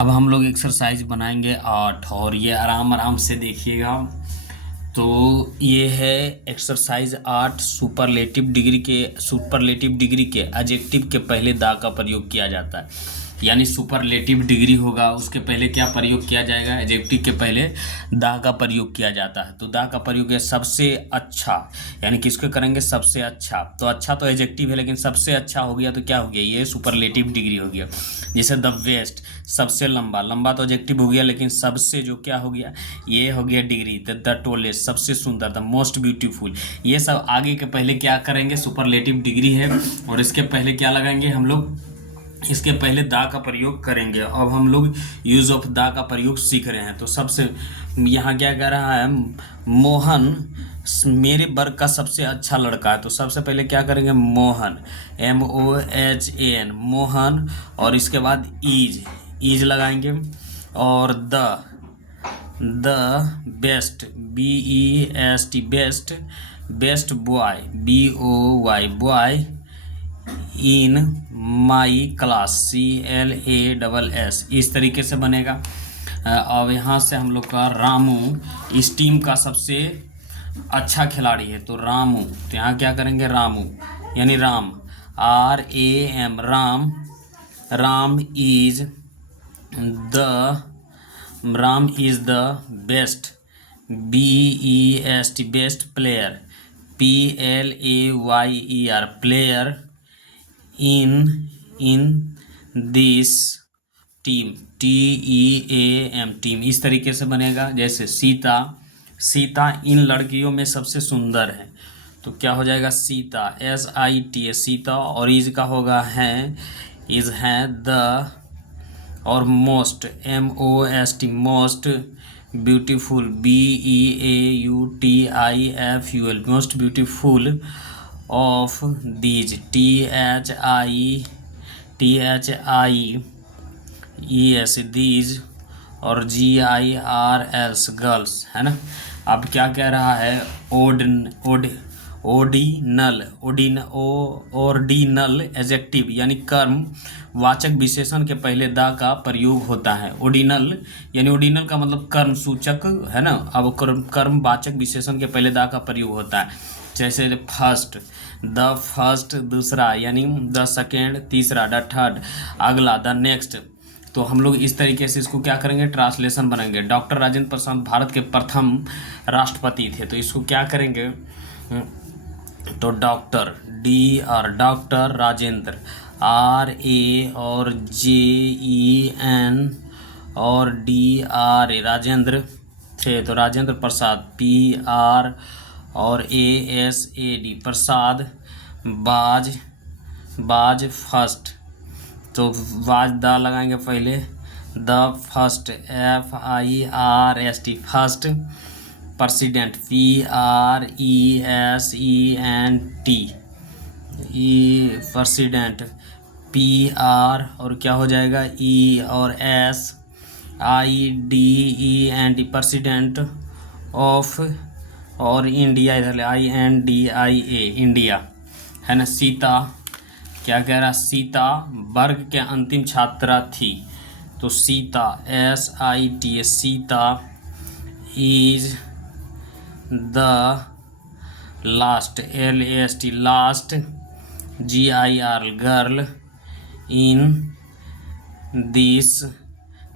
अब हम लोग एक्सरसाइज बनाएंगे 8 और ये आराम आराम से देखिएगा। तो ये है एक्सरसाइज 8। सुपरलेटिव डिग्री के एडजेक्टिव के पहले दा का प्रयोग किया जाता है। यानी सुपरलेटिव डिग्री होगा, उसके पहले क्या प्रयोग किया जाएगा? एडजेक्टिव के पहले दा का प्रयोग किया जाता है। तो दा का प्रयोग है सबसे अच्छा, यानी किसको करेंगे? सबसे अच्छा। तो अच्छा तो एडजेक्टिव है, लेकिन सबसे अच्छा हो गया तो क्या हो गया? ये सुपरलेटिव डिग्री हो गया। जैसे द बेस्ट, सबसे लंबा। लंबा तो एडजेक्टिव हो गया, लेकिन सबसे जो क्या हो गया? ये हो गया डिग्री। द टोलेस्ट, सबसे सुंदर। द मोस्ट ब्यूटीफुल, ये सब आगे के पहले क्या करेंगे? सुपरलेटिव डिग्री है और इसके पहले क्या लगाएंगे हम लोग? इसके पहले दा का प्रयोग करेंगे। अब हम लोग यूज ऑफ दा का प्रयोग सीख रहे हैं। तो सबसे यहाँ क्या कह रहा है? मोहन मेरे वर्ग का सबसे अच्छा लड़का है। तो सबसे पहले क्या करेंगे? मोहन, MOHAN, मोहन। और इसके बाद इज लगाएंगे। और the best, BEST, best boy, BOY, boy in my class, CLASS। इस तरीके से बनेगा। अब यहाँ से हम लोग का रामू इस टीम का सबसे अच्छा खिलाड़ी है। तो रामू, तो यहाँ क्या करेंगे? रामू यानी Ram, RAM, Ram. Ram is the best, BEST, best player, PLAYER, player in this team, TEAM, team. इस तरीके से बनेगा। जैसे सीता इन लड़कियों में सबसे सुंदर है। तो क्या हो जाएगा? सीता, SITA, सीता। और इज का होगा है द। और most, MOST, most beautiful, BEAUTIFUL, most beautiful of these, THIES, these. और GIRLs, गर्ल्स, है ना। अब क्या कह रहा है? ऑर्डिनल एडजेक्टिव, यानी कर्म वाचक विशेषण के पहले दा का प्रयोग होता है। ऑर्डिनल यानी ऑर्डिनल का मतलब कर्म सूचक, है ना। अब कर्म वाचक विशेषण के पहले दा का प्रयोग होता है। जैसे फर्स्ट, द फर्स्ट, दूसरा, यानी द सेकेंड, तीसरा, द थर्ड, अगला, द नेक्स्ट। तो हम लोग इस तरीके से इसको क्या करेंगे? ट्रांसलेशन बनाएंगे। डॉक्टर राजेंद्र प्रसाद भारत के प्रथम राष्ट्रपति थे। तो इसको क्या करेंगे? तो डॉक्टर, डॉक्टर राजेंद्र, RA और JEN और DRA, राजेंद्र थे। तो राजेंद्र प्रसाद, PR और ASAD, प्रसाद। बाज फर्स्ट, तो बाज दा लगाएंगे पहले। The first, FIRST, first. President, PRESENT, president, PR और क्या हो जाएगा? E और SIDENT, प्रेसिडेंट ऑफ। और इंडिया इधर INDIA, इंडिया, है ना। सीता, क्या कह रहा? सीता वर्ग के अंतिम छात्रा थी। तो Sita, SITA, Sita is the last, LAST, last, GIR, girl in this,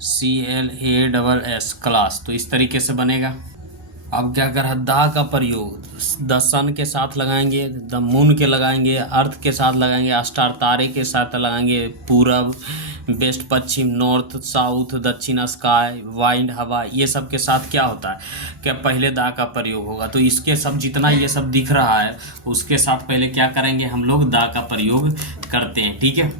CLASS, class. तो इस तरीके से बनेगा। अब क्या कर रहा? दा का प्रयोग द सन के साथ लगाएंगे, द मून के लगाएंगे, अर्थ के साथ लगाएंगे, स्टार, तारे के साथ लगाएंगे, पूरब, वेस्ट, पश्चिम, नॉर्थ, साउथ, दक्षिण, स्काई, वाइंड, हवा। ये सब के साथ क्या होता है? क्या पहले दा का प्रयोग होगा। तो इसके सब जितना ये सब दिख रहा है उसके साथ पहले क्या करेंगे? हम लोग दा का प्रयोग करते हैं। ठीक है,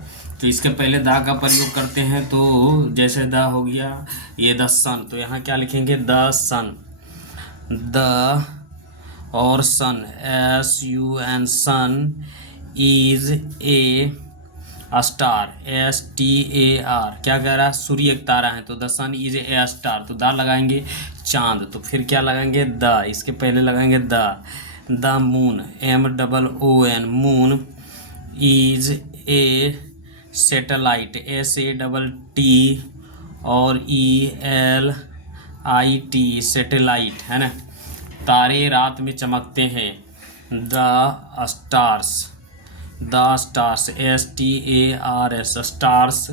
तो इसके पहले दा का प्रयोग करते हैं। तो जैसे दा हो गया ये द सन, तो यहाँ क्या लिखेंगे? द सन, द और sun, SUN, sun is a star, STAR। क्या कह रहा है? सूर्य एक तारा है। तो the sun is a star, तो दा लगाएंगे चांद। तो फिर क्या लगाएंगे? द, इसके पहले लगाएंगे the moon, MOON, moon is a satellite, SATT और ELIT सैटेलाइट है ना। तारे रात में चमकते हैं। द स्टार्स STARS स्टार्स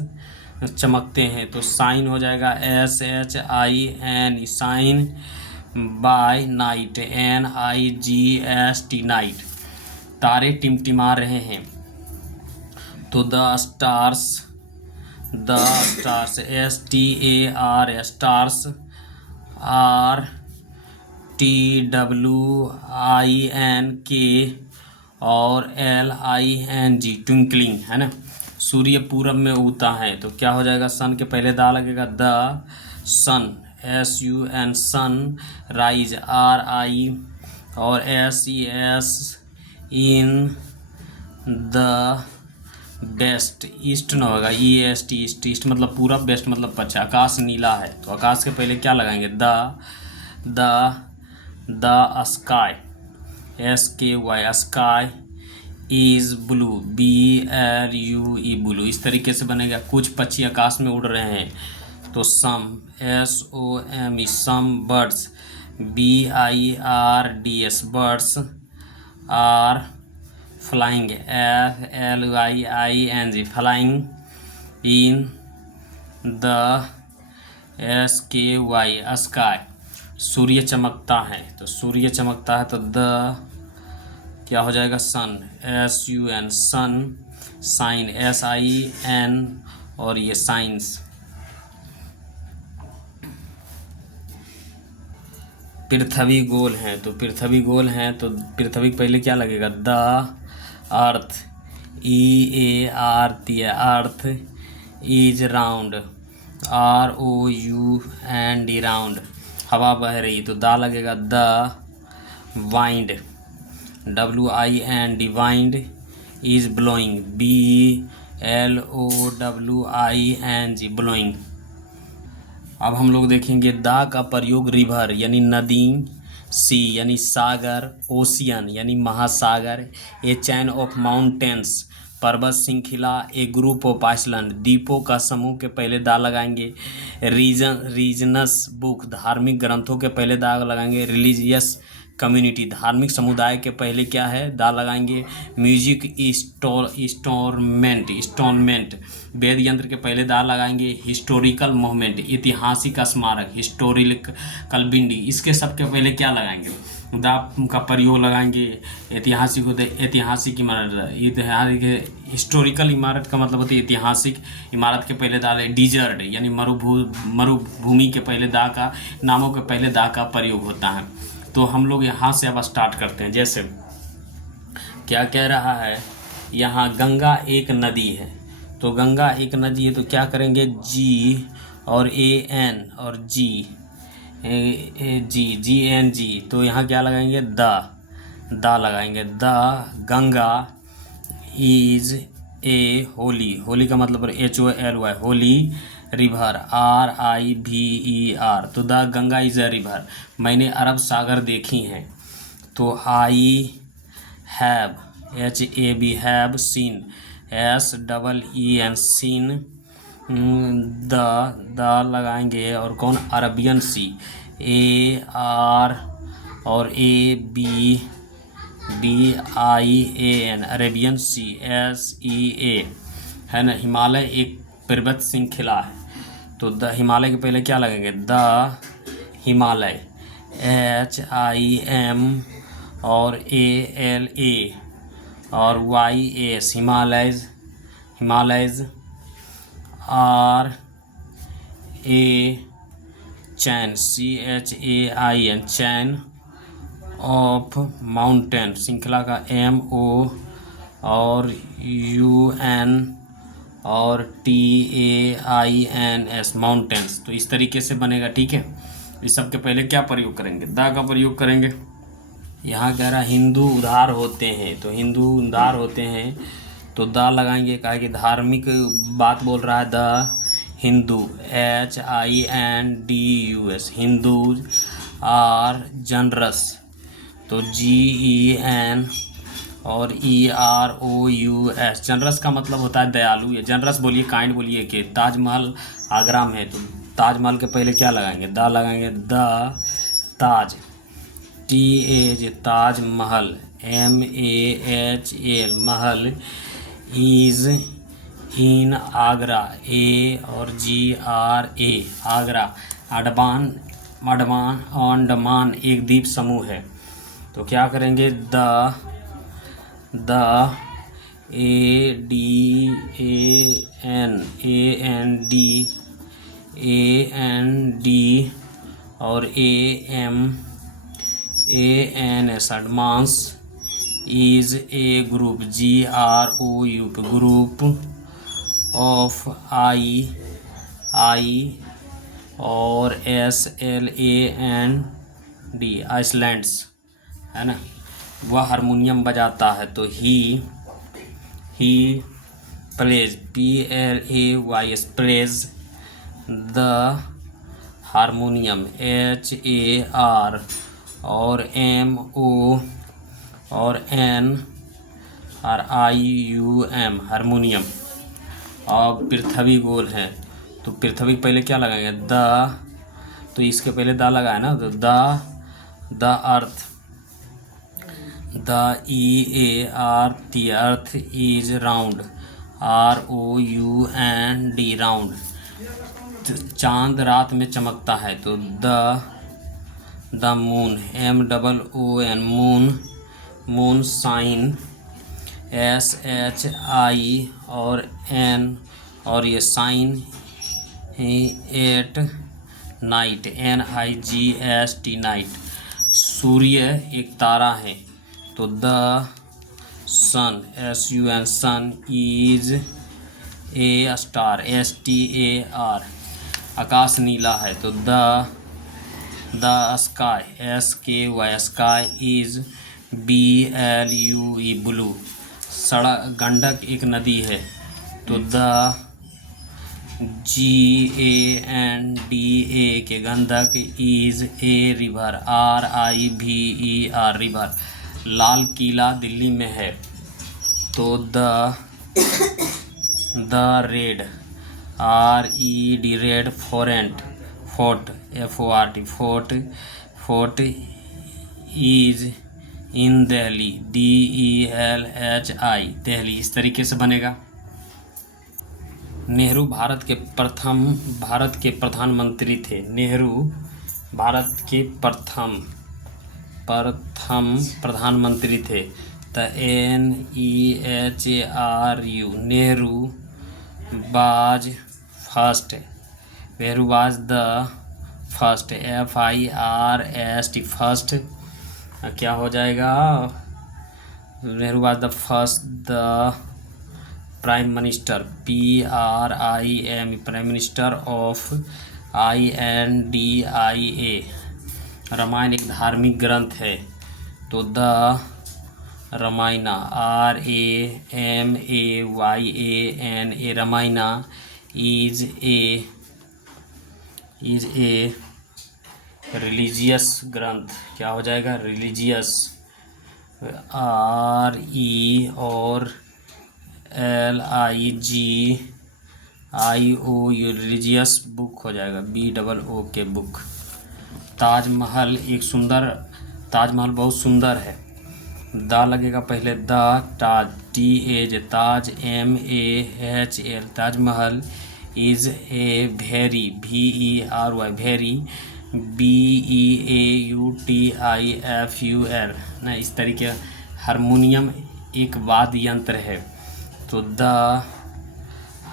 चमकते हैं। तो साइन हो जाएगा SHIN shine, by night NIGST night. तारे टिमटिमा रहे हैं। तो the stars STAR stars RTWINK और LING ट्विंकलिंग है ना। सूर्य पूरब में उगता है। तो क्या हो जाएगा, सन के पहले दा लगेगा, the sun SUN sun, rise RI और SES in, the best, east न होगा EST ईस्ट मतलब पूरब, बेस्ट मतलब पश्चिम। आकाश नीला है। तो आकाश के पहले क्या लगाएंगे, the sky SKY sky is blue BLUE blue. इस तरीके से बनेगा। कुछ पक्षी आकाश में उड़ रहे हैं। तो some SOME some birds BIRDS birds are flying FLYING flying in the SKY sky. सूर्य चमकता है। तो सूर्य चमकता है तो द क्या हो जाएगा, सन SUN सन, साइन SIN और ये साइंस। पृथ्वी गोल है। तो पृथ्वी गोल है तो पृथ्वी पहले क्या लगेगा, the earth EART earth is round ROUND round. हवा बह रही तो दा लगेगा, the wind WIND wind is blowing BLOWING blowing. अब हम लोग देखेंगे दा का प्रयोग रिवर यानी नदी, सी यानी सागर, ओशियन यानी महासागर, ए चैन ऑफ माउंटेन्स पर्वत श्रृंखला, ए ग्रुप ऑफ आइसलैंड द्वीपों का समूह के पहले दा लगाएंगे। रीजनस बुक धार्मिक ग्रंथों के पहले दा लगाएंगे। रिलीजियस कम्युनिटी धार्मिक समुदाय के पहले क्या है, दा लगाएंगे। म्यूजिक इंस्टॉलमेंट वेद यंत्र के पहले दा लगाएंगे। हिस्टोरिकल मूवमेंट ऐतिहासिक स्मारक हिस्टोरिकल बिल्डिंग, इसके सब के पहले क्या लगाएंगे, दा का प्रयोग लगाएंगे। ऐतिहासिक इमारत हिस्टोरिकल इमारत का मतलब होती है ऐतिहासिक इमारत के पहले दा। डिजर्ट यानी मरुभूमि के पहले दा का, नामों के पहले दा का प्रयोग होता है। तो हम लोग यहाँ से अब स्टार्ट करते हैं। जैसे क्या कह रहा है, यहाँ गंगा एक नदी है। तो गंगा एक नदी है तो क्या करेंगे, G और AN और GNG। तो यहाँ क्या लगाएंगे, दा लगाएंगे। The Ganga is a holy का मतलब HOLY होली रिवर RIVER। तो the Ganga is a river. मैंने अरब सागर देखी हैं। तो I have HAB have seen SEEN seen. The लगाएंगे और कौन, अरबियन सी AR और ABDIAN अरेबियन सी SEA है ना। हिमालय एक पर्वत श्रृंखला है। तो द हिमालय के पहले क्या लगेंगे, द हिमालय HIM और ALA और YAS Himalayas R A chain CHAIN chain of mountain श्रृंखला का MO और UN और TAINS माउंटेन्स। तो इस तरीके से बनेगा। ठीक है, इस सब के पहले क्या प्रयोग करेंगे, दा का प्रयोग करेंगे। यहाँ कह रहा हिंदू उदार होते हैं। तो हिंदू उदार होते हैं तो दा लगाएंगे। कहा कि धार्मिक बात बोल रहा है, the Hindu HINDUS Hindus are generous. तो GEN और EROUS जनरस का मतलब होता है दयालु। ये जनरस बोलिए, काइंड बोलिए। कि ताजमहल आगरा में है तो ताजमहल के पहले क्या लगाएंगे? द लगाएंगे। The Taj, TAJ Taj Mahal, MAHL Mahal, is in Agra, AGRA Agra. Andaman एक द्वीप समूह है। तो क्या करेंगे? द AND और AMANS advance, is a group, GROUP group of, I और SLAND आइसलैंड्स, है ना। वह हारमोनियम बजाता है। तो he plays, PLAYS plays the harmonium, HAR और MO और NRIUM हारमोनियम। और पृथ्वी गोल है। तो पृथ्वी पहले क्या लगाएंगे? द, तो इसके पहले द लगाए ना, तो the earth, the EART earth is round, ROUND round. चांद रात में चमकता है। तो the moon, MOON moon shine, SHI और N और ये shine at night, NIGST night. सूर्य एक तारा है। तो the sun, SUN sun is a star, STAR। आकाश नीला है। तो the sky, SKY sky is BLUE blue. सड़क, गंडक एक नदी है। तो द GANDA के Gandak is a river, RIVER river. लाल किला दिल्ली में है। तो the red, RED red fort, fort is in Delhi, DELHI Delhi. इस तरीके से बनेगा। नेहरू भारत के प्रधानमंत्री थे। नेहरू भारत के प्रथम प्रधानमंत्री थे। The NEHRU Nehru was first, Nehru was the first, FIRST first. क्या हो जाएगा? Nehru was the first the prime minister, PRIM prime minister of INDIA। रामायण एक धार्मिक ग्रंथ है। तो the Ramayana, RAMAYANA Ramayana is a religious granth. क्या हो जाएगा? रिलीजियस, RE और LIGIO रिलीजियस बुक हो जाएगा, BOO के बुक। ताजमहल ताजमहल बहुत सुंदर है। द लगेगा पहले। The Taj, TAJ Taj, MAHL Taj Mahal is a very, VERY very, BEAUTIFUL ना। इस तरीके हारमोनियम एक वाद्य यंत्र है। तो द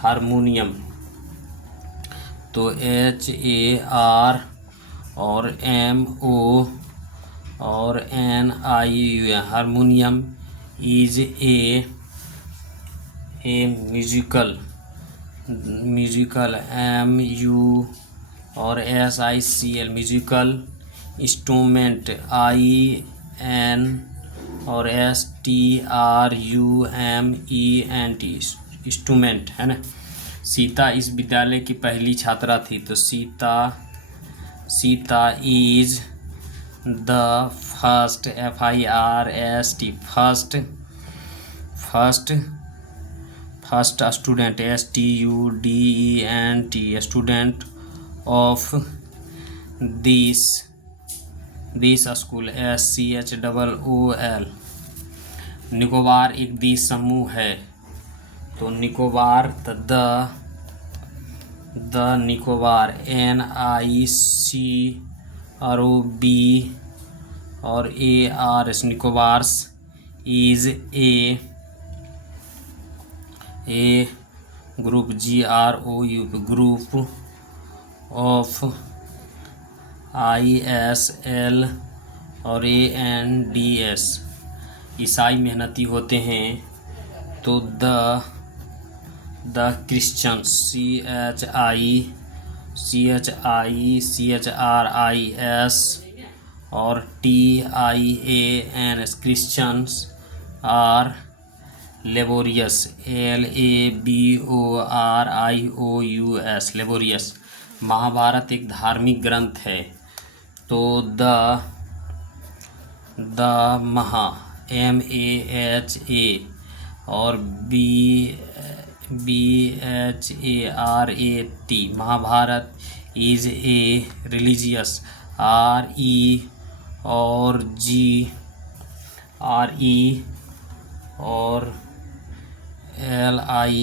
हारमोनियम, तो HAR और MO और NIU harmonium is a musical, MU और SICL म्यूजिकल इंस्ट्रूमेंट, IN और STRUMENT इंस्ट्रूमेंट, है ना। सीता इस विद्यालय की पहली छात्रा थी। तो Sita is the first, FIRST first student, STUDENT student of this school SCHOOL। Nicobar एक द्वीप समूह है, तो निकोबार द निकोबार NICOB और ARS Nicobars is a group GROUP group of ISL और ANDS। ईसाई मेहनती होते हैं, तो द क्रिश्चियंस CHRIS और TIANS Christians are laborious LABORIOUS laborious. Mahabharat एक धार्मिक ग्रंथ है, तो द महा MAHA और BHARAT Mahabharat is a religious RE और LI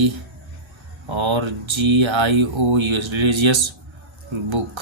और GIOUS रिलीजियस बुक।